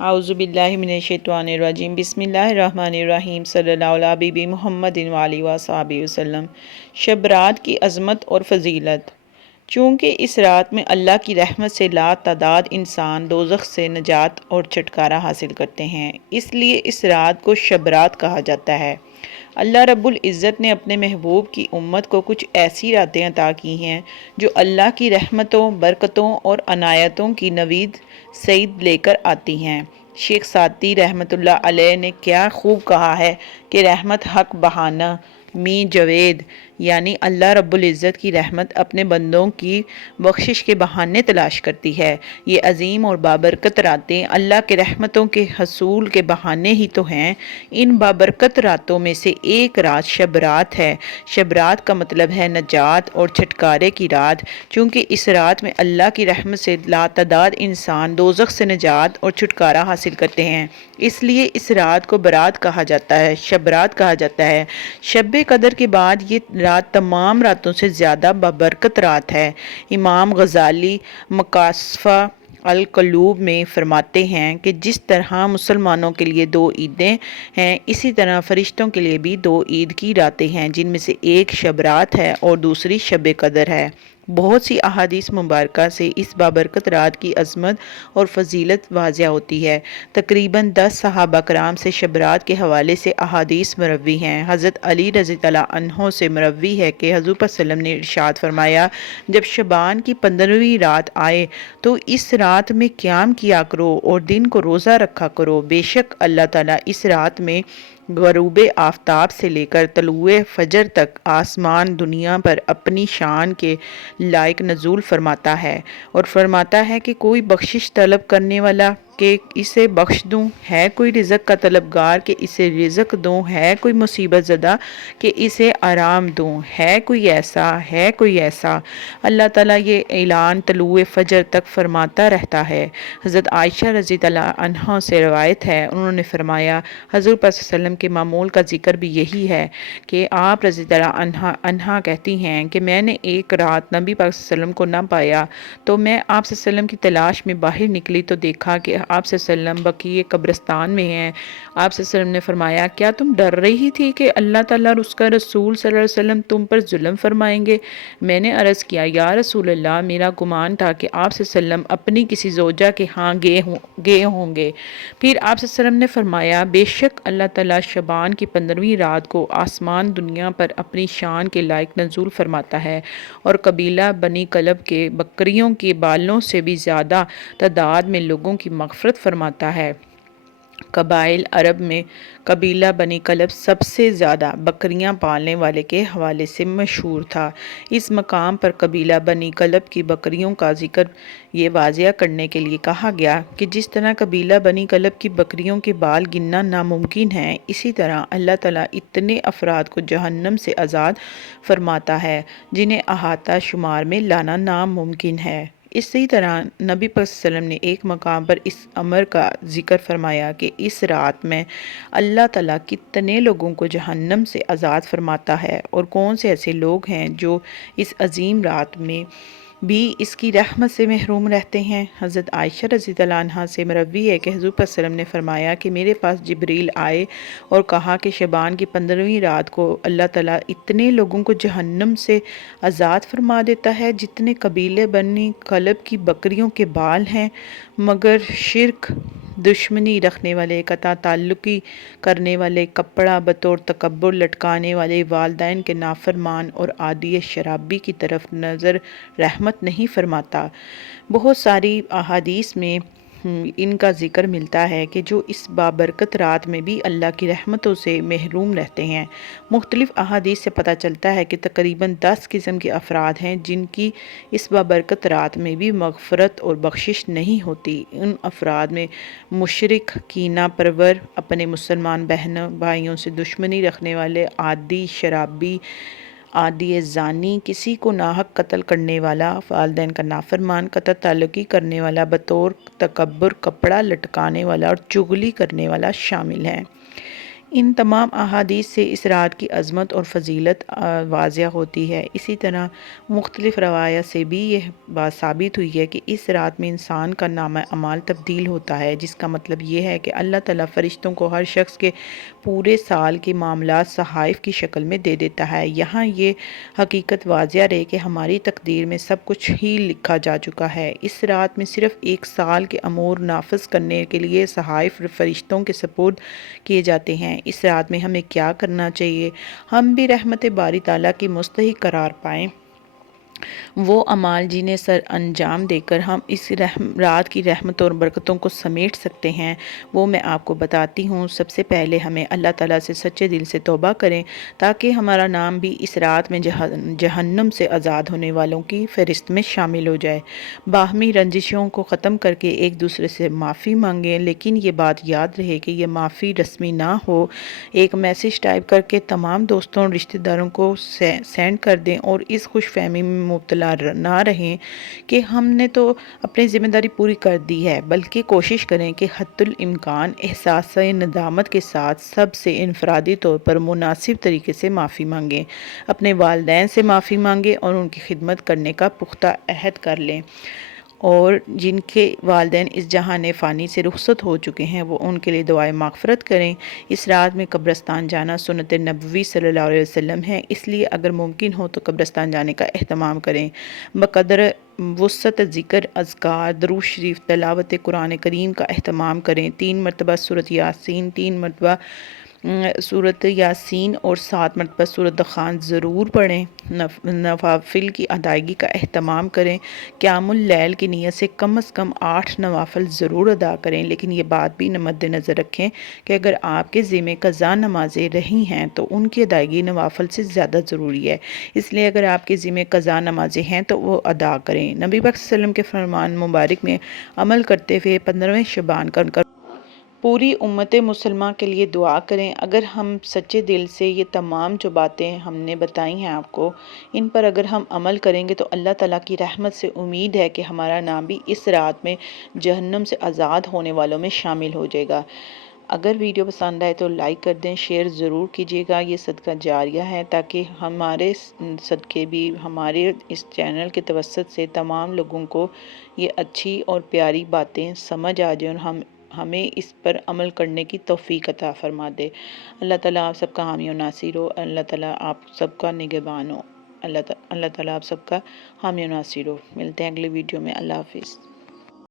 اعوذ باللہ من الشیطان الرجیم بسم اللہ الرحمن الرحیم صلی اللہ علیہ حبیب محمد وآلہ وصحبہ وسلم۔ شب رات کی عظمت اور فضیلت۔ چونکہ اس رات میں اللہ کی رحمت سے لا تعداد انسان دوزخ سے نجات اور چھٹکارا حاصل کرتے ہیں، اس لیے اس رات کو شب رات کہا جاتا ہے۔ اللہ رب العزت نے اپنے محبوب کی امت کو کچھ ایسی راتیں عطا کی ہیں جو اللہ کی رحمتوں، برکتوں اور عنایتوں کی نوید سعید لے کر آتی ہیں۔ شیخ سعدی رحمۃ اللہ علیہ نے کیا خوب کہا ہے کہ رحمت حق بہانہ می جوید، یعنی اللہ رب العزت کی رحمت اپنے بندوں کی بخشش کے بہانے تلاش کرتی ہے۔ یہ عظیم اور بابرکت راتیں اللہ کے رحمتوں کے حصول کے بہانے ہی تو ہیں۔ ان بابرکت راتوں میں سے ایک رات شب رات ہے۔ شب رات کا مطلب ہے نجات اور چھٹکارے کی رات، چونکہ اس رات میں اللہ کی رحمت سے لاتعداد انسان دوزخ سے نجات اور چھٹکارا حاصل کرتے ہیں، اس لیے اس رات کو برات کہا جاتا ہے، شب رات کہا جاتا ہے۔ شب قدر کے بعد یہ رات تمام راتوں سے زیادہ بابرکت رات ہے۔ امام غزالی مکاشفہ القلوب میں فرماتے ہیں کہ جس طرح مسلمانوں کے لیے دو عیدیں ہیں، اسی طرح فرشتوں کے لیے بھی دو عید کی راتیں ہیں، جن میں سے ایک شب رات ہے اور دوسری شب قدر ہے۔ بہت سی احادیث مبارکہ سے اس بابرکت رات کی عظمت اور فضیلت واضح ہوتی ہے۔ تقریباً 10 صحابہ کرام سے شب رات کے حوالے سے احادیث مروی ہیں۔ حضرت علی رضی اللہ عنہ سے مروی ہے کہ حضور صلی اللہ علیہ وسلم نے ارشاد فرمایا، جب شعبان کی 15ویں رات آئے تو اس رات میں قیام کیا کرو اور دن کو روزہ رکھا کرو، بے شک اللہ تعالیٰ اس رات میں غروب آفتاب سے لے کر طلوع فجر تک آسمان دنیا پر اپنی شان کے لائق نزول فرماتا ہے اور فرماتا ہے کہ کوئی بخشش طلب کرنے والا کہ اسے بخش دوں، ہے کوئی رزق کا طلبگار کہ اسے رزق دوں، ہے کوئی مصیبت زدہ کہ اسے آرام دوں، ہے کوئی ایسا۔ اللہ تعالیٰ یہ اعلان طلوع فجر تک فرماتا رہتا ہے۔ حضرت عائشہ رضی اللہ عنہا سے روایت ہے، انہوں نے فرمایا، حضور صلی اللہ علیہ وسلم کے معمول کا ذکر بھی یہی ہے کہ آپ رضی اللہ عنہا کہتی ہیں کہ میں نے ایک رات نبی پاک صلی اللہ علیہ وسلم کو نہ پایا تو میں آپ صلی اللہ علیہ وسلم کی تلاش میں باہر نکلی تو دیکھا کہ آپ صلی اللہ علیہ وسلم بقیع قبرستان میں ہیں۔ آپ صلی اللہ علیہ وسلم نے فرمایا، کیا تم ڈر رہی تھی کہ اللہ تعالیٰ اور اس کا رسول صلی اللہ علیہ وسلم تم پر ظلم فرمائیں گے؟ میں نے عرض کیا، یا رسول اللہ، میرا گمان تھا کہ آپ صلی اللہ علیہ وسلم اپنی کسی زوجہ کے ہاں گئے ہوں گے۔ پھر آپ صلی اللہ علیہ وسلم نے فرمایا، بے شک اللہ تعالیٰ شعبان کی 15ویں رات کو آسمان دنیا پر اپنی شان کے لائق نزول فرماتا ہے اور قبیلہ بنی کلب کے بکریوں کے بالوں سے بھی زیادہ تعداد میں لوگوں کی مغفرت فرماتا ہے۔ قبائل عرب میں قبیلہ بنی کلب سب سے زیادہ بکریاں پالنے والے کے حوالے سے مشہور تھا۔ اس مقام پر قبیلہ بنی کلب کی بکریوں کا ذکر یہ واضح کرنے کے لیے کہا گیا کہ جس طرح قبیلہ بنی کلب کی بکریوں کے بال گننا ناممکن ہے، اسی طرح اللہ تعالیٰ اتنے افراد کو جہنم سے آزاد فرماتا ہے جنہیں احاطہ شمار میں لانا ناممکن ہے۔ اسی طرح نبی صلی اللہ علیہ وسلم نے ایک مقام پر اس امر کا ذکر فرمایا کہ اس رات میں اللہ تعالیٰ کتنے لوگوں کو جہنم سے آزاد فرماتا ہے اور کون سے ایسے لوگ ہیں جو اس عظیم رات میں بھی اس کی رحمت سے محروم رہتے ہیں۔ حضرت عائشہ رضی اللہ عنہا سے مروی ہے کہ حضور صلی اللہ علیہ وسلم نے فرمایا کہ میرے پاس جبریل آئے اور کہا کہ شعبان کی 15ویں رات کو اللہ تعالیٰ اتنے لوگوں کو جہنم سے آزاد فرما دیتا ہے جتنے قبیلے بنی کلب کی بکریوں کے بال ہیں، مگر شرک، دشمنی رکھنے والے، قطع تعلقی کرنے والے، کپڑا بطور تکبر لٹکانے والے، والدین کے نافرمان اور عادی شرابی کی طرف نظر رحمت نہیں فرماتا۔ بہت ساری احادیث میں ان کا ذکر ملتا ہے کہ جو اس بابرکت رات میں بھی اللہ کی رحمتوں سے محروم رہتے ہیں۔ مختلف احادیث سے پتہ چلتا ہے کہ تقریباً 10 قسم کے افراد ہیں جن کی اس بابرکت رات میں بھی مغفرت اور بخشش نہیں ہوتی۔ ان افراد میں مشرک، کینہ پرور، اپنے مسلمان بہنوں بھائیوں سے دشمنی رکھنے والے، عادی شرابی، عادی زانی، کسی کو ناحق قتل کرنے والا، والدین کا نافرمان، قطع تعلقی کرنے والا، بطور تکبر کپڑا لٹکانے والا اور چغلی کرنے والا شامل ہیں۔ ان تمام احادیث سے اس رات کی عظمت اور فضیلت واضح ہوتی ہے۔ اسی طرح مختلف روایات سے بھی یہ بات ثابت ہوئی ہے کہ اس رات میں انسان کا نامہ اعمال تبدیل ہوتا ہے، جس کا مطلب یہ ہے کہ اللہ تعالیٰ فرشتوں کو ہر شخص کے پورے سال کے معاملات صحائف کی شکل میں دے دیتا ہے۔ یہاں یہ حقیقت واضح رہے کہ ہماری تقدیر میں سب کچھ ہی لکھا جا چکا ہے۔ اس رات میں صرف ایک سال کے امور نافذ کرنے کے لیے صحائف فرشتوں کے سپرد کیے جاتے ہیں۔ اس رات میں ہمیں کیا کرنا چاہیے؟ ہم بھی رحمت باری تعالیٰ کی مستحق قرار پائیں۔ وہ اعمال جنہیں سر انجام دے کر ہم اس رات کی رحمتوں اور برکتوں کو سمیٹ سکتے ہیں، وہ میں آپ کو بتاتی ہوں۔ سب سے پہلے ہمیں اللہ تعالیٰ سے سچے دل سے توبہ کریں تاکہ ہمارا نام بھی اس رات میں جہنم سے آزاد ہونے والوں کی فہرست میں شامل ہو جائے۔ باہمی رنجشوں کو ختم کر کے ایک دوسرے سے معافی مانگیں، لیکن یہ بات یاد رہے کہ یہ معافی رسمی نہ ہو۔ ایک میسج ٹائپ کر کے تمام دوستوں اور رشتہ داروں کو سینڈ کر دیں اور اس خوش فہمی میں مبتلا نہ رہیں کہ ہم نے تو اپنی ذمہ داری پوری کر دی ہے، بلکہ کوشش کریں کہ حتی الامکان احساس ندامت کے ساتھ سب سے انفرادی طور پر مناسب طریقے سے معافی مانگیں، اپنے والدین سے معافی مانگیں اور ان کی خدمت کرنے کا پختہ عہد کر لیں، اور جن کے والدین اس جہان فانی سے رخصت ہو چکے ہیں وہ ان کے لیے دعائے مغفرت کریں۔ اس رات میں قبرستان جانا سنت نبوی صلی اللہ علیہ وسلم ہے، اس لیے اگر ممکن ہو تو قبرستان جانے کا اہتمام کریں۔ بقدر وسعت ذکر، اذکار، درود شریف، تلاوت قرآن کریم کا اہتمام کریں۔ 3 مرتبہ سورۃ یاسین، 3 مرتبہ سورۃ یاسین اور 7 مرتبہ سورۃ دخان ضرور پڑھیں۔ نوافل کی ادائیگی کا اہتمام کریں۔ قیام اللیل کی نیت سے کم از کم 8 نوافل ضرور ادا کریں، لیکن یہ بات بھی مد نظر رکھیں کہ اگر آپ کے ذمہ قضا نمازیں رہی ہیں تو ان کی ادائیگی نوافل سے زیادہ ضروری ہے، اس لیے اگر آپ کے ذمہ قضا نمازیں ہیں تو وہ ادا کریں۔ نبی پاک صلی اللہ علیہ وسلم کے فرمان مبارک میں عمل کرتے ہوئے 15ویں شعبان کا پوری امت مسلمہ کے لیے دعا کریں۔ اگر ہم سچے دل سے یہ تمام جو باتیں ہم نے بتائی ہیں آپ کو، ان پر اگر ہم عمل کریں گے تو اللہ تعالیٰ کی رحمت سے امید ہے کہ ہمارا نام بھی اس رات میں جہنم سے آزاد ہونے والوں میں شامل ہو جائے گا۔ اگر ویڈیو پسند آئے تو لائک کر دیں، شیئر ضرور کیجیے گا، یہ صدقہ جاریہ ہے تاکہ ہمارے صدقے بھی ہمارے اس چینل کے توسط سے تمام لوگوں کو یہ اچھی اور پیاری باتیں سمجھ آ جائیں اور ہمیں اس پر عمل کرنے کی توفیق عطا فرما دے۔ اللہ تعالیٰ آپ سب کا حامی و ناصر ہو، اللہ تعالیٰ آپ سب کا نگہبان ہو، اللہ تعالیٰ آپ سب کا حامی و ناصر ہو۔ ملتے ہیں اگلے ویڈیو میں، اللہ حافظ۔